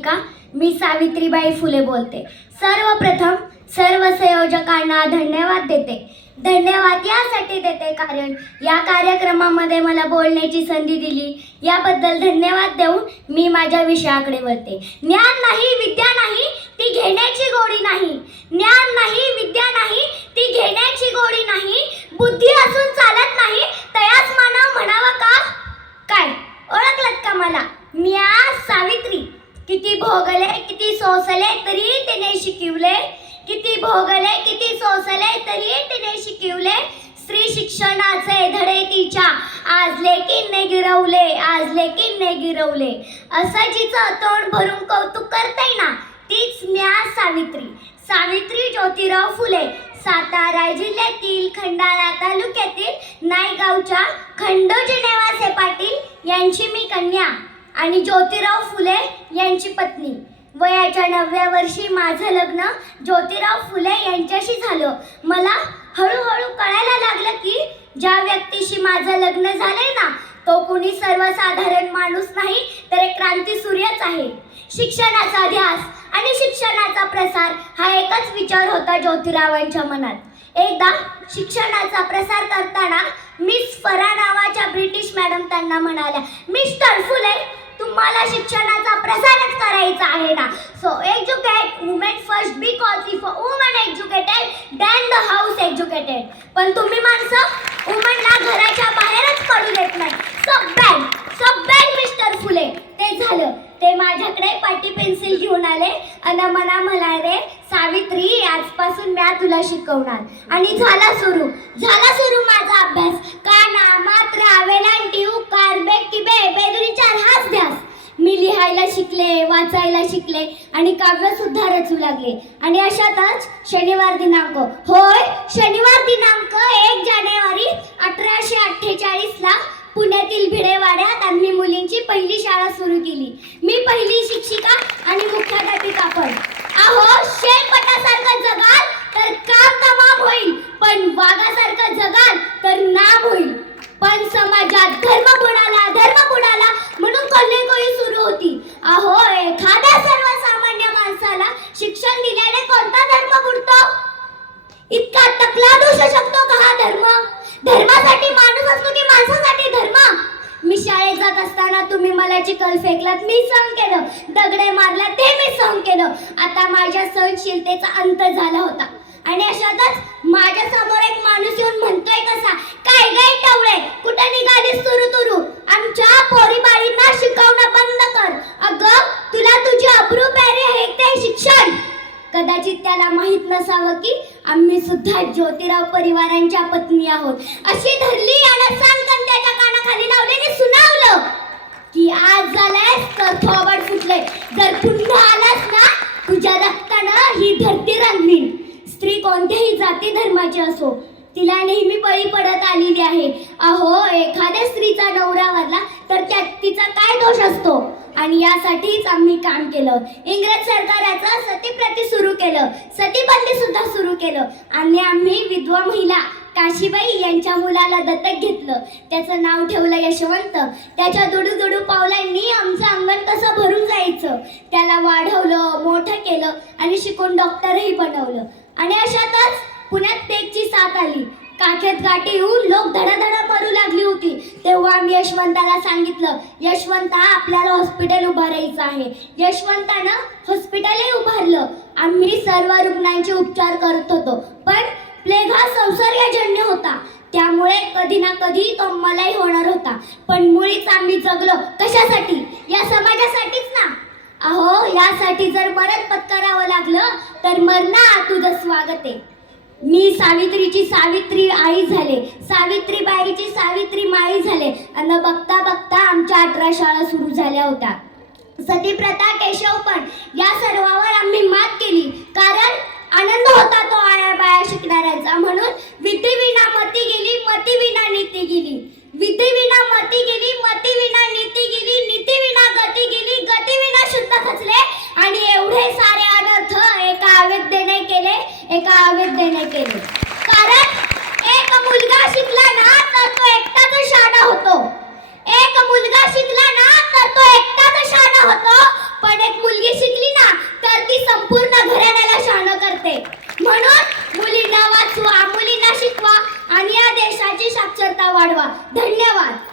का मी सावित्रीबाई फुले बोलते। सर्वप्रथम सर्व संयोजकांना धन्यवाद देते। धन्यवाद यासाठी देते कारण या कार्यक्रमामध्ये मला बोलण्याची संधी दिली, याबद्दल धन्यवाद देऊन मी माझ्या विषयाकडे वळते। ज्ञान नाही विद्या नाही ती घेण्याची गोडी नाही, ज्ञान नाही विद्या नाही ती घेण्याची गोडी नाही, बुद्धी असून चालत नाही तयास मानव म्हणावा का काय। ओळखलत का मला? मी आज सावित्री। किती भोगले किती सोसले तरी तिने शिकवले, किती भोगले किती सोसले तरी तिने शिकवले, स्त्री शिक्षणाचे धडे तिच्या आज लेकीने गिरवले, आज लेकीने गिरवले। असं जिचं तोंड भरून कौतुक करते ना तीच मी आज सावित्री। सावित्री ज्योतिराव फुले, सातारा जिल्ह्यातील खंडाळा तालुक्यातील नायगावच्या खंडोजी नेवासे पाटील यांची मी कन्या आणि ज्योतिराव फुले यांची पत्नी। वयाच्या 9व्या वर्षी माझं लग्न ज्योतिराव फुले यांच्याशी झालं। मला हळूहळू कळायला लागलं की ज्या व्यक्तीशी माझं लग्न झालंय ना तो कोणी सर्वसाधारण माणूस नाही तर एक क्रांतीसूर्यच आहे। शिक्षणाचा ध्यास आणि शिक्षणाचा प्रसार हा एकच विचार होता ज्योतिरावांच्या मनात। एकदा शिक्षणाचा प्रसार करताना मिस फरा नावाच्या ब्रिटिश मॅडम त्यांना म्हणाल्या, मिस्टर फुले तुम्हाला शिक्षणाचा प्रसारच करायचा आहे ना, so educate women first because if a woman educated then the house educated. पण तुम्ही माणसं वुमनला घराच्या बाहेरच पडू देत नाही। सब बॅग मिस्टर फुले। ते झालं ते माझ्याकडे पाटी पेन्सिल घेऊन आले आणि मला म्हणाले, सावित्री आजपासून मी तुला शिकवणार। आणि झाला सुरू माझा अभ्यास। काना मात्रा वेलांटी उकार बेकी बे बेदुरी चार हाच ध्यास। मी लिहायला शिकले, वाचायला शिकले आणि काव्य सुद्धा रचू लागले। आणि अशातच शनिवार दिनांक 1 जानेवारी 1848 ला पुण्यातील भिडेवाड्यात आम्ही मुलींची पहिली शाळा सुरू केली। मी पहिली शिक्षिका आणि मुख्याध्यापिका पण। अहो शेणपटासारखं जगाल तर काम तमाम होईल, पण वाघासारखं जगाल तर नाम होईल। पण समाजात धर्म बुडाला म्हणून कोल्हेकोळी सुरू होती। अहो एखाद्या सर्वसामान्य माणसाला शिक्षण दिल्याने कोणता धर्म बुडतो? इतका टकला दोष शकतो का हा धर्म? धर्मासाठी माणूस असतो की माणसासाठी धर्म? मी शाळेत जात असताना तुम्ही मला चिखल फेकलात, मी सहन केलं, दगडे मारला ते मी सहन केलं। आता माझ्या सहनशीलतेचा अंत झाला होता आणि अशातच माझ्या समोर एक माणूस येऊन म्हणतोय कसा, काय गै टवळे कुठे निघालीस तुरू? आमच्या पोरीबाळींना शिकवणं बंद कर। अगं तुला तुझी अब्रू प्यारी आहे ते शिक्षण। कदाचित त्याला माहित नसावं की आम्ही सुद्धा ज्योतिराव परिवारांच्या पत्नी आहोत। अशी धरली आणि सांगताना त्याच्या कानाखाली लावलेली सुनावलं की आज झालायस तर थोबड फुटले, जर पुन्हा आलास ना तुझ्या रक्तानं ही धरती रंगवीन। स्त्री कोणत्याही जाती धर्माची असो तिला नेहमी बळी पडत आलेली आहे। अहो एखाद्या स्त्रीचा नवरा वारला तर त्यात तिचा काय दोष असतो? आणि यासाठीच आम्ही काम केलं। इंग्रज सरकाराचं सतीप्रती सुरू केलं, सतीबंदी सुद्धा सुरू केलं आणि आम्ही विधवा महिला काशीबाई यांच्या मुलाला दत्तक घेतलं। त्याचं नाव ठेवलं यशवंत। त्याच्या दुडू पावलांनी आमचं अंगण कसं भरून जायचं त्याला वाढवलं, मोठं केलं आणि शिकून डॉक्टरही बनवलं। आणि अशातच पुण्यात पेगची साथ आली। काखेत गाठी येऊन लोक धडाधडा मरू लागली होती। तेव्हा आम्ही यशवंताला सांगितलं, यशवंता आपल्याला हॉस्पिटल उभारायचं आहे। यशवंतानं हॉस्पिटलही उभारलं। आम्ही सर्व रुग्णांचे उपचार करत होतो, पण प्लेग हा संसर्गजन्य होता, त्यामुळे कधी ना कधी तो मलाही होणार होता। पण मुळीच आम्ही जगलो कशासाठी? या समाजासाठीच ना। अहो यासाठी जर मरण पत्करावं लागलं तर मरणा तुझं स्वागत आहे। मी सावित्रीची सावित्री आई झाले, सावित्रीबाईची सावित्री माई झाले आणि बघता बघता आमच्या 18 शाळा सुरू झाल्या होत्या। सतीप्रथा केशव पण या सर्वावर आम्ही मात केली कारण आनंद होता तो आया बाया शिकणाऱ्यांचा। म्हणून विधी विना मती गेली, मती विना नीती गेली, विधी विना मती गेली, मती विना नीती गेली, नीती विना गती गेली, गती विना शुद्ध खचले आणि एवढे सारे अनर्थ एका अवेद्येने केले। कारण एक मुलगा शिकला ना तर तो एकटाच शहाणा होतो, एक मुलगा शिकला ना तर तो एकटाच शहाणा होतो, पण एक मुलगी साक्षरता वाढवा. धन्यवाद.